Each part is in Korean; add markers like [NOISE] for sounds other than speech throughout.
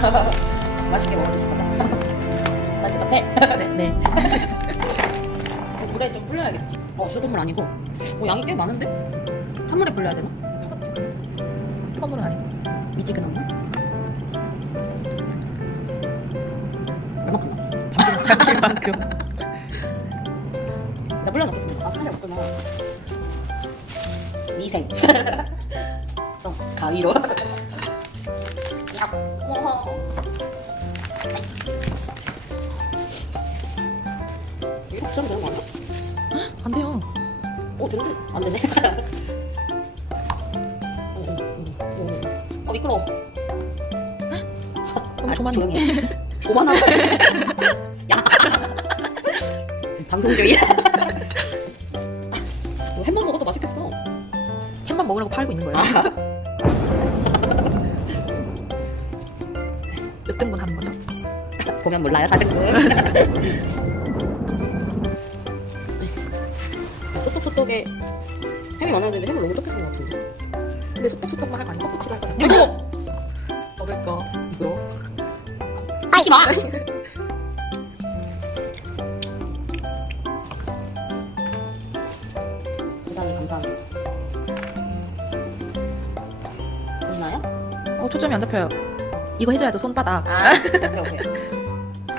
[LAUGHS] 맛있게 먹어주실 거죠? 따뜻해. 네. 네. 어, 물에 좀 불려야겠지. 어, 수돗물 아니고. 어, 양이 꽤 많은데? 찬물에 불려야 되나? 뜨거운 물은 아니고. 미지근한 물? 얼마큼 나? 잠실 만큼. 나 불려놓겠습니다. 아, 살이 없구나. 미생. [LAUGHS] 좀 가위로. 야. 이렇게 좀 되는 거 아니야? 안 돼요. 어, 되는데? 안 되네. 어, 어, 어, 어. 어, 미끄러워. 너무 아, 조만해. [LAUGHS] 조만하고. 야. 방송주의. 어, 햄버거 먹어도 맛있겠어. 햄만 먹으라고 팔고 있는 거예요. 몇 등분 하는 거죠? 보면 몰라요, 사등분. [LAUGHS] 소떡소떡에 햄이 많았는데 햄을 너무 적게 쓴것 같은데. 근데 속독속독만 할 거 아니야? 떡꼬치도 할 거잖아. 이거! 먹을 거 이거. 하지 마! 대단히 감사합니다. 있나요? 어 초점이 안 잡혀요. 이거 해줘야죠 손바닥. 아, [LAUGHS] 오케이, 오케이.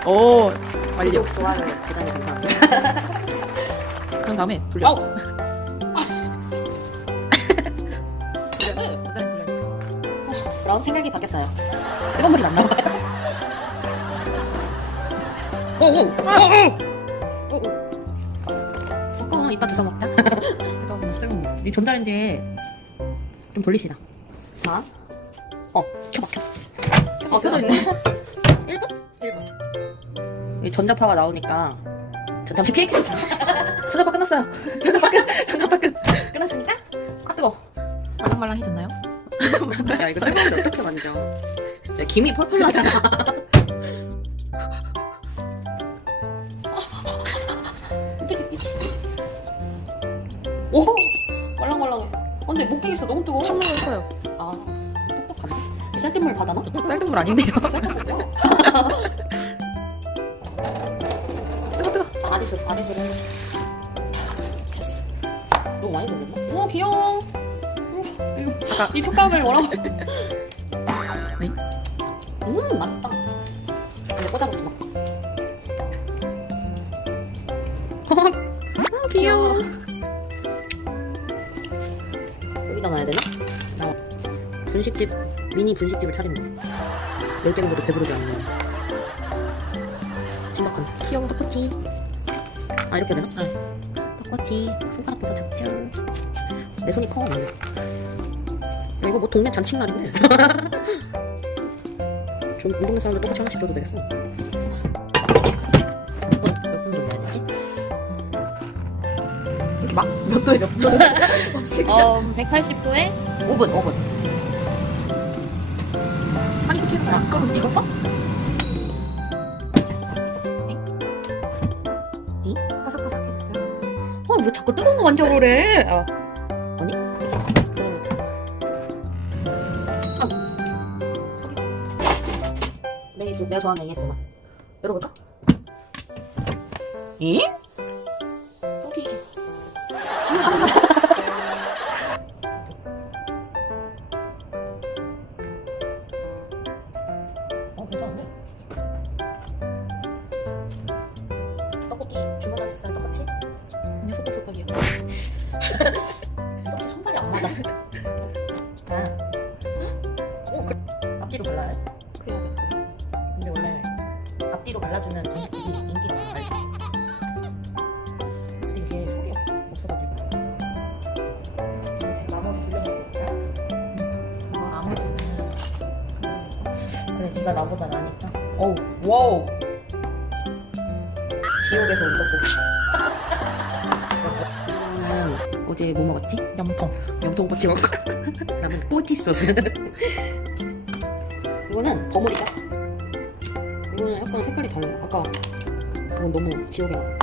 오 완료. 구독, 좋아요, 대단히 감사합니다. [LAUGHS] 그런 다음에 돌려. 아우! 아씨! 돌려. 전자레인지 돌려. 그럼 생각이 바뀌었어요. 뜨거운 물이 났나 봐요. 오, 오, 오, 오, 오. 어, 이따 주워 먹자. 뜨거운 물, 뜨거운 물. 이 전자레인지에 좀 돌립시다. 자, 어, 켜봐, 켜봐. 어, 켜져 있네. 1분? 1분. 이 전자파가 나오니까 저 잠시 피해. 전자파 끝났어요. 전자파 끝. 전자파 끝. 끝났습니까? 아 뜨거. 말랑말랑해졌나요? 야 이거 뜨거운데 어떻게 만져? 야, 김이 펄펄 나잖아. 오 말랑말랑해. 아, 근데 못 끼겠어 너무 뜨거워. 찬물로 했어요. 아. 쌀뜨물 받아나? 쌀뜨물 아닌데요. 쌀뜨물이야? 뜨거 뜨거. 아리 줘 아리 줘. 너무 많이 돌렸나? 우와 귀여워. 아까 이 촉감을 뭐라고? 네? 음 맛있다. 이거 꽂아봅시다. [LAUGHS] 아, 귀여워. 여기다 놔야 되나? 나 분식집 미니 분식집을 차린다. 열 개는 것도 배부르지 않네. 신박한 귀여운 떡꼬치. 아 이렇게 되나? 응. 떡꼬치 손가락보다 작죠. 내 손이 커. 오늘. 야, 이거 뭐 동네 잔칫날인데. [LAUGHS] 좀 우리 동네 사람들 똑같이 하나씩 줘도 되겠어. 막 몇 도에 몇 도. [LAUGHS] 어, 180도에 5분, 5분. 안 꺼. 이거 꺼? 바삭바삭해졌어요. 어, 왜 자꾸 뜨거운 거 만져 그래? 어. 아니? 내가 좋아하는 ASMR. 열어볼까? 잉? 소리. 앞뒤로 발라주는 음식들이 인기가 많아, 알지? 근데 이게 소리 없어가지고. 제 나머지 돌려볼게요. 이거 나머지는 그래, 네가 나보다 나니까. 어우, 와우. 지옥에서 온. 이거는 [LAUGHS] 어제 뭐 먹었지? 염통. 염통 꼬치 먹고 남은 꼬치 소스 이거는 버무리자 이거는 약간 색깔이 달라요 아까 그건 너무 지옥에 나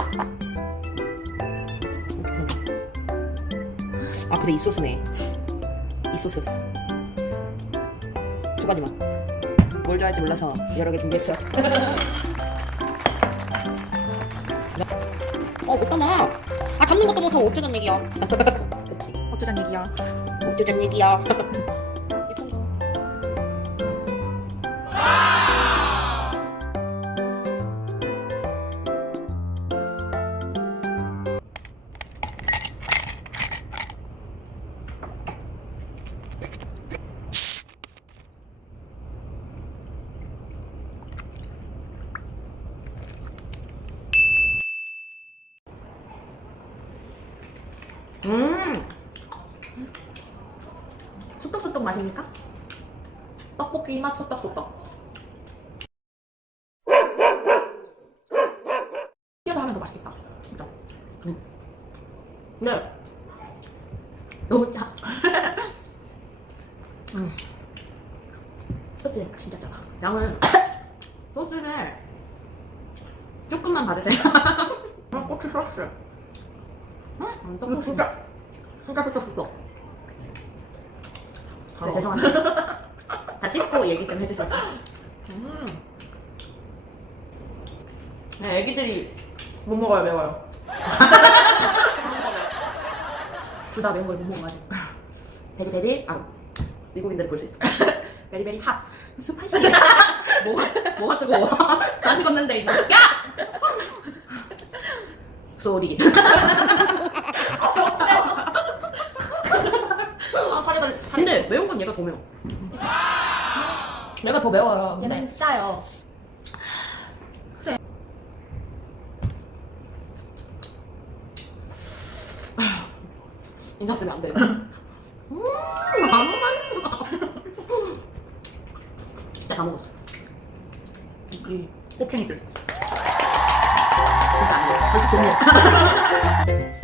아 근데 이 소스네 이 소스였어 두 가지만 뭘 좋아할지 몰라서 여러 개 준비했어. 어, 못 담아. 아, 담는 것도 못하고 어쩌잔 얘기야. [LAUGHS] 그치. 어쩌잔 얘기야. 어쩌잔 얘기야. 소떡소떡 맛입니까? 떡볶이 맛 소떡소떡. 튀겨서 하면 더 맛있겠다. 진짜. 네. 너무 짜. [LAUGHS] 음. 소스 진짜 짜다. 양을 [COUGHS] 소스를 조금만 받으세요. 어, [LAUGHS] 고추 소스. 음, 음, 떡볶이 진짜. 진짜 소떡 소떡. 네, 어. 죄송합니다. [LAUGHS] 다 씹고 얘기 좀 해주세요. 음. 네, 애기들이 못 먹어요, 매워요. [LAUGHS] 둘 다 매운 걸 못 먹어가지고. 베리베리 아 미국인들이 볼 수 있어. [LAUGHS] 베리베리 핫. 스파이시. 뭐가 뭐가 뜨거워? 다 식었는데 이거. 야! 소리. 아, 사례들. 근데 매운 건 얘가 더 매워. 얘가 더 매워요. 얘는 얘는 짜요. 인사 쓰면 안 돼. [LAUGHS] 음, 맛있다. 진짜 다 먹었어. 이 꽃팽이들. 진짜 안 돼. 벌써 돈 먹어.